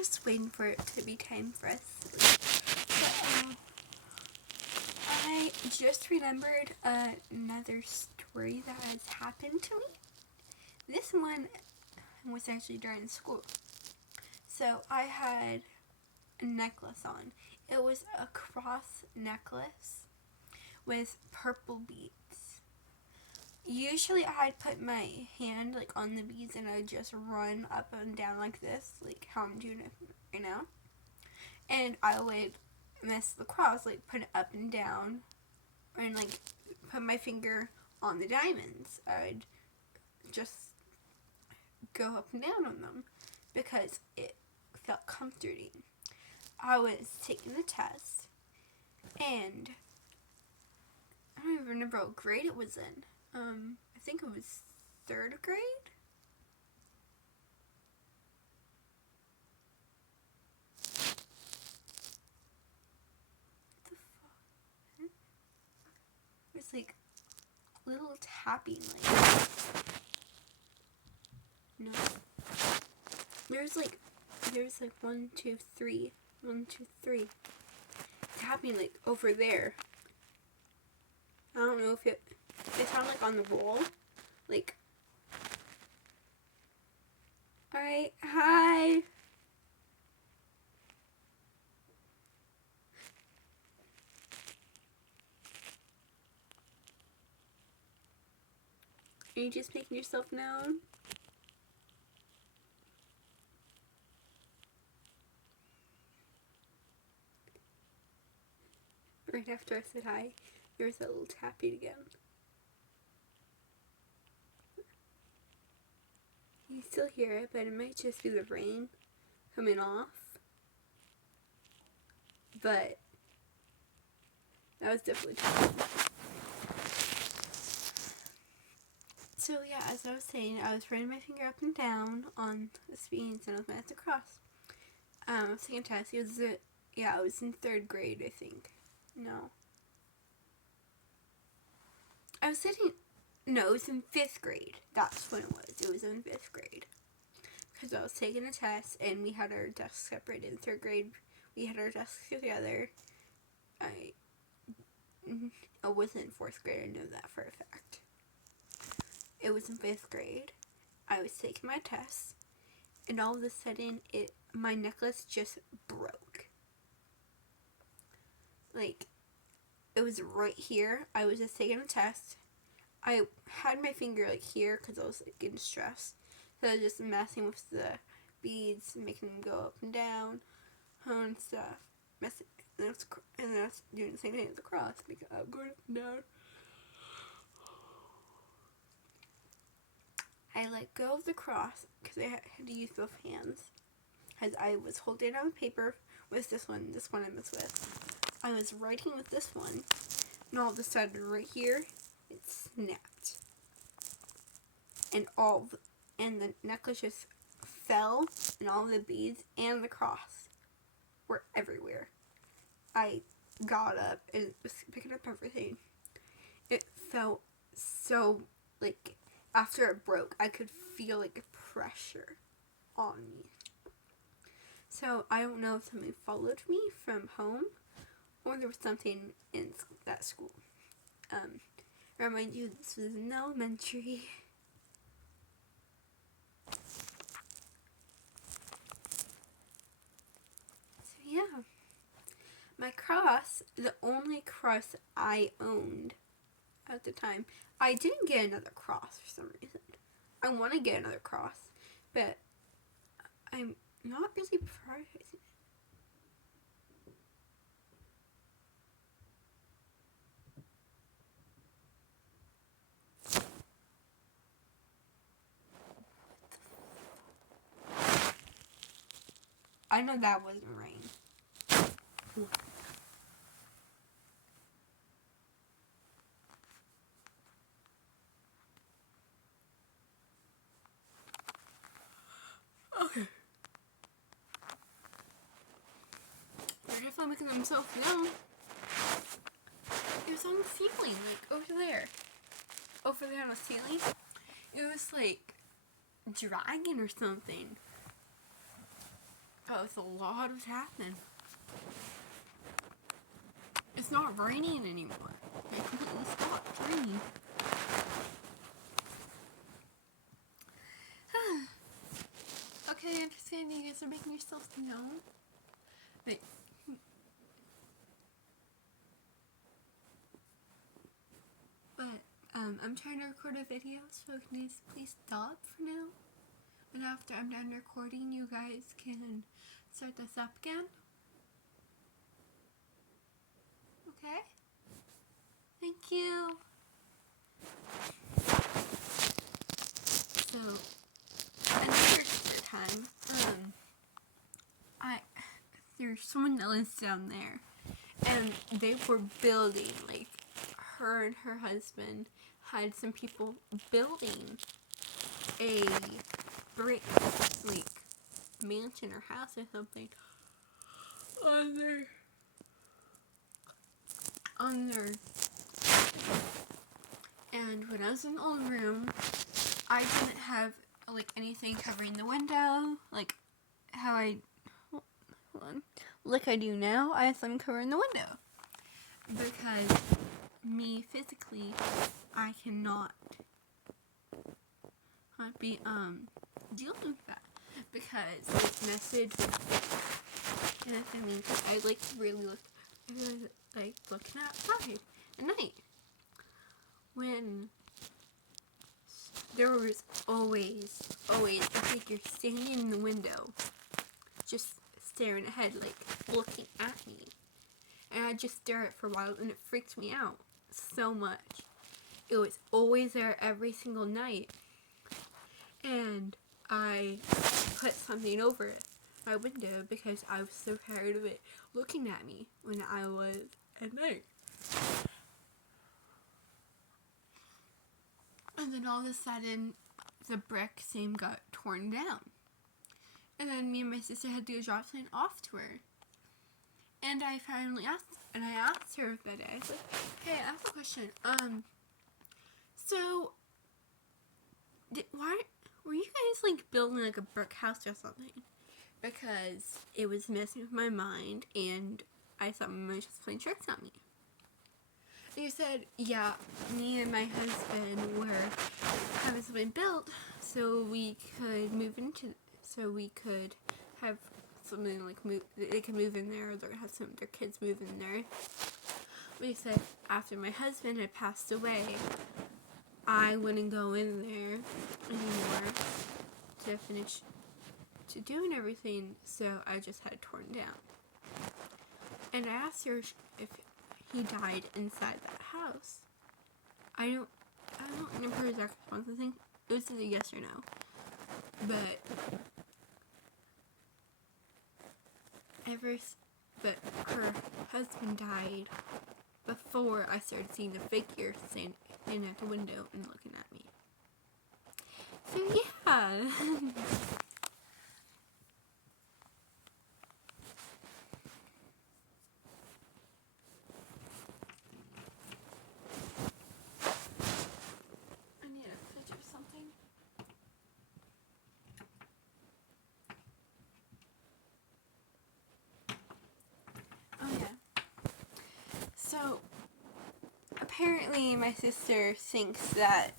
just waiting for it to be time for us to sleep. I just remembered another story that has happened to me. This one was actually during school. So I had a necklace on. It was a cross necklace with purple beads. Usually I'd put my hand like on the beads and I'd just run up and down like this, like how I'm doing it right now. And I would miss the cross, like put it up and down and like put my finger on the diamonds. I'd just go up and down on them because it felt comforting. I was taking the test and I don't even remember what grade it was in. I think it was 3rd grade. What the fuck? It was like little tapping, like no. There's like 1, 2, 3, 1, 2, 3 tapping like over there. I don't know if it sounded like on the wall. Like, alright, hi. Are you just making yourself known? Right after I said hi, there was that little tapping again. You still hear it, but it might just be the rain coming off. But that was definitely tapping. So yeah, as I was saying, I was running my finger up and down on the beads and I was meant to cross. I was taking a test. It was in 3rd grade, I think. No. No, it was in 5th grade. That's when it was. It was in 5th grade. Because I was taking a test and we had our desks separated. In 3rd grade, we had our desks together. I wasn't in 4th grade, I know that for a fact. It was in 5th grade. I was taking my test and all of a sudden my necklace just broke. Like, it was right here. I was just taking a test. I had my finger like here because I was like getting stressed. So I was just messing with the beads, making them go up and down and stuff. And I was doing the same thing as the cross, because I'm going up and down. I let go of the cross because I had to use both hands. As I was holding on paper with this one I messed with. I was writing with this one, and all of a sudden, right here, it snapped, and the necklace just fell, and all the beads and the cross were everywhere. I got up and was picking up everything. It felt so, like, after it broke, I could feel like pressure on me. So I don't know if something followed me from home or there was something in that school. Remind you, this was in elementary. So yeah, my cross, the only cross I owned at the time. I didn't get another cross for some reason. I want to get another cross, but I'm not really prioritizing it. I know that wasn't rain. Okay. They're definitely making themselves known. It was on the ceiling, like over there. Over there on the ceiling. It was like dragging or something. Oh, it's a lot of happening. It's not raining anymore. It completely stopped raining. Okay, I understand you guys are making yourselves known. But I'm trying to record a video, so can you please stop for now? And after I'm done recording, you guys can start this up again. Okay? Thank you. So, another time, there's someone that lives down there, and they were building, like, her and her husband had some people building a brick, like, mansion or house or something on their and when I was in the old room, I didn't have, like, anything covering the window, like how like I do now. I have something covering the window because me physically, I cannot be dealing with that because this message, and I mean, I like to really like looking outside at night when there was always a figure standing in the window, just staring ahead, like looking at me, and I just stare at it for a while, and it freaked me out so much. It was always there every single night, and I put something over it, my window, because I was so tired of it looking at me when I was at night. And then all of a sudden, the brick same got torn down. And then me and my sister had to go drop something off to her. And I finally asked her that day, I was like, hey, I have a question. So, why were you guys, like, building, like, a brick house or something? Because it was messing with my mind, and I thought my mom was just playing tricks on me. And you said, yeah, me and my husband were having something built so we could have something, like, they could move in there, or they're gonna have their kids move in there. But you said, after my husband had passed away, I wouldn't go in there anymore to finish to doing everything, so I just had it torn down. And I asked her if he died inside that house. I don't remember her exact response. I think it was either yes or no. But her husband died before I started seeing the figure standing at the window and looking at me. So yeah. So, apparently my sister thinks that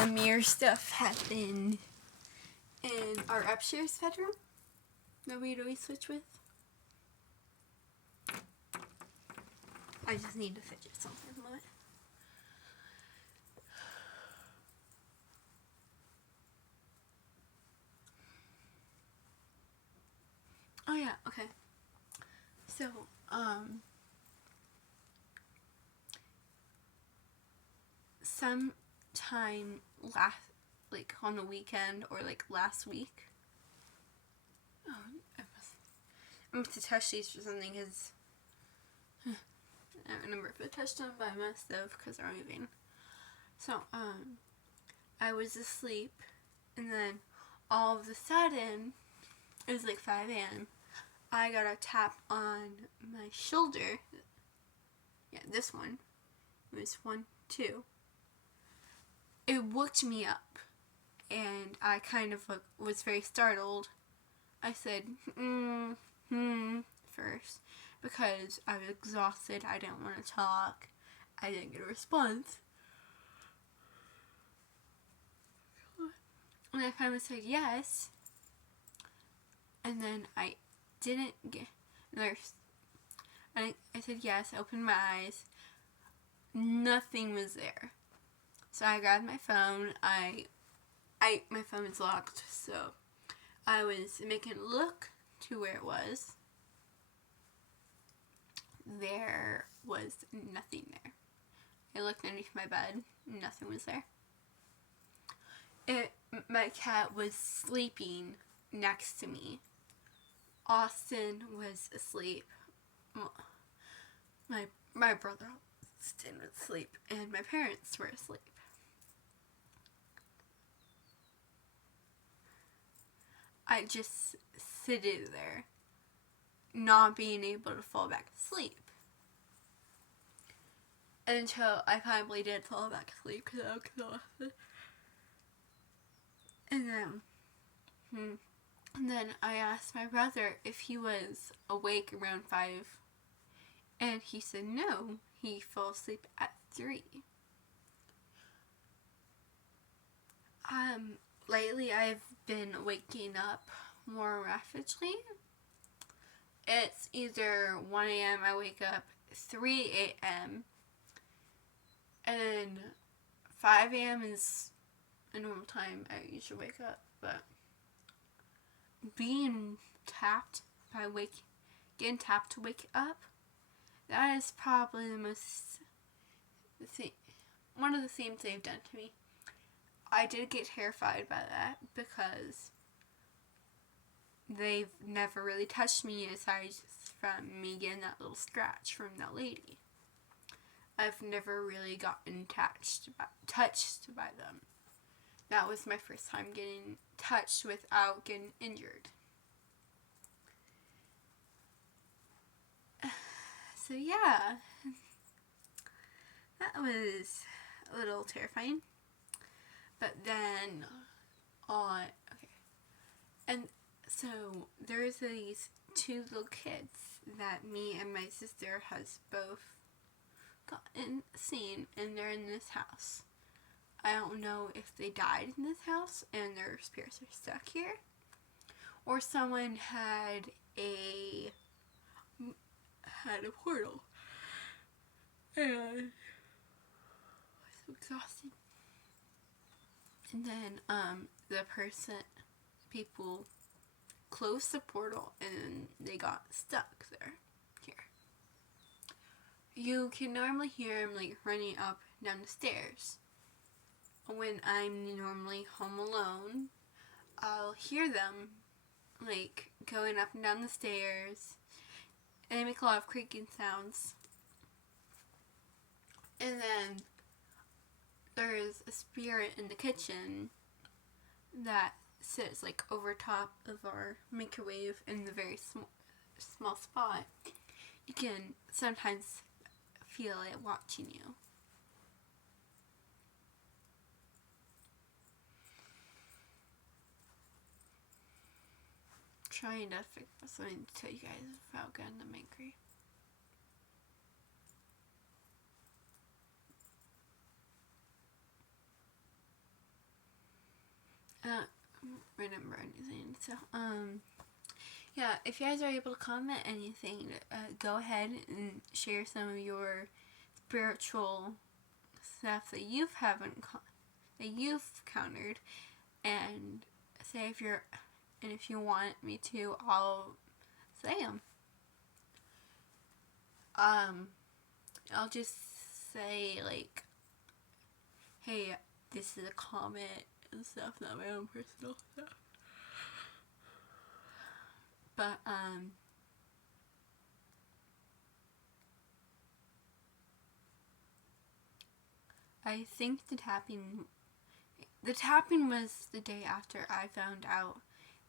the mirror stuff happened in our upstairs bedroom that we'd always switch with. I just need to fidget something a moment. Oh yeah, okay. So, sometime on the weekend or like last week. Oh, I must have touched these for something because I don't remember if I touched them, but I must have because they're moving. So, I was asleep, and then all of a sudden, it was like 5 a.m. I got a tap on my shoulder. Yeah, this one. It was 1, 2. It woke me up, and I kind of was very startled. I said, first, because I was exhausted. I didn't want to talk. I didn't get a response. And I finally said yes. And then I didn't get I said yes, I opened my eyes. Nothing was there. So I grabbed my phone. My phone was locked, so I was making it look to where it was. There was nothing there. I looked underneath my bed. Nothing was there. My cat was sleeping next to me. Austin was asleep. My brother Austin was asleep, and my parents were asleep. I just sitted there, not being able to fall back asleep. Until I finally did fall back asleep because I was exhausted. And then I asked my brother if he was awake around 5. And he said no, he fell asleep at 3. Lately I've been waking up more rapidly. It's either 1 a.m. I wake up, 3 a.m. and 5 a.m. is a normal time I usually wake up, but getting tapped to wake up, that is probably one of the things they've done to me. I did get terrified by that because they've never really touched me aside from me getting that little scratch from that lady. I've never really gotten touched by them. That was my first time getting touched without getting injured. So yeah, that was a little terrifying. But then and so there's these 2 little kids that me and my sister has both seen, and they're in this house. I don't know if they died in this house and their spirits are stuck here, or someone had a portal. And I was so exhausted. And then people closed the portal and they got stuck there. Here. You can normally hear them like running up and down the stairs. When I'm normally home alone, I'll hear them like going up and down the stairs, and they make a lot of creaking sounds. And then there's a spirit in the kitchen that sits like over top of our microwave in the very small spot. You can sometimes feel it watching you. Trying to figure out something to tell you guys about getting them angry. I don't remember anything. So, yeah, if you guys are able to comment anything, go ahead and share some of your spiritual stuff that you've encountered, and say if you want me to, I'll say them. I'll just say like, hey, this is a comment and stuff, not my own personal stuff. But I think the tapping was the day after I found out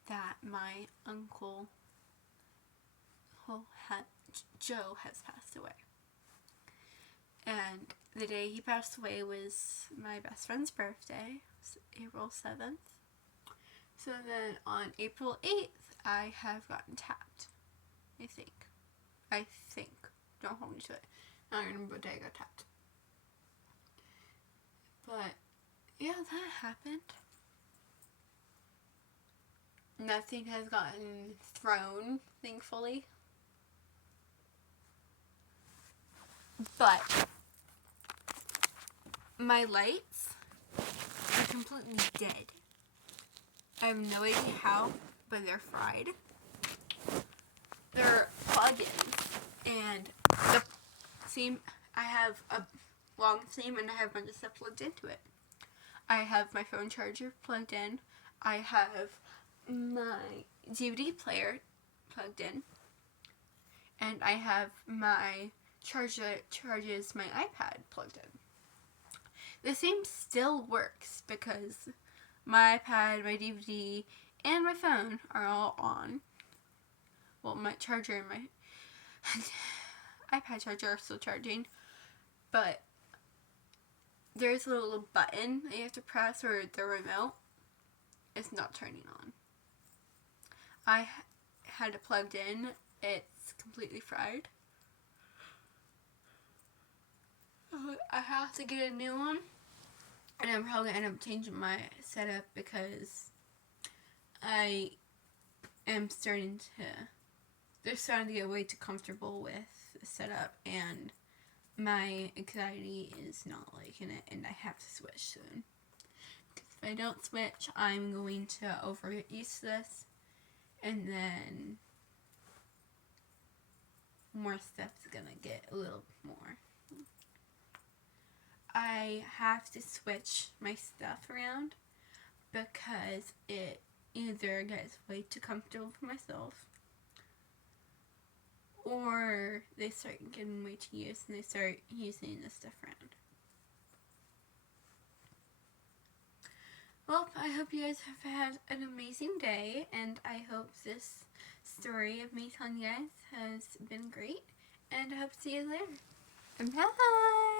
that my uncle Joe has passed away. And the day he passed away was my best friend's birthday, April 7th. So then on April 8th, I have gotten tapped. I think. Don't hold me to it. I don't remember what day I got tapped. But, yeah, that happened. Nothing has gotten thrown, thankfully. But my lights are completely dead. I have no idea how, but they're fried. They're plug-ins, and the seam, I have a long seam and I have a bunch of stuff plugged into it. I have my phone charger plugged in. I have my DVD player plugged in. And I have my charger that charges my iPad plugged in. The seam still works because my iPad, my DVD, and my phone are all on. Well, my charger and my iPad charger are still charging, but there's a little button that you have to press or the remote is not turning on. I had it plugged in. It's completely fried. I have to get a new one, and I'm probably going to end up changing my setup because I am starting to... They're starting to get way too comfortable with the setup, and my anxiety is not liking it, and I have to switch soon. Because if I don't switch, I'm going to overget used to this, and then more stuff's gonna get a little more. I have to switch my stuff around because it either gets way too comfortable for myself, or they start getting way too used and they start using this stuff around. Well, I hope you guys have had an amazing day, and I hope this story of me telling you guys has been great, and I hope to see you later. Bye!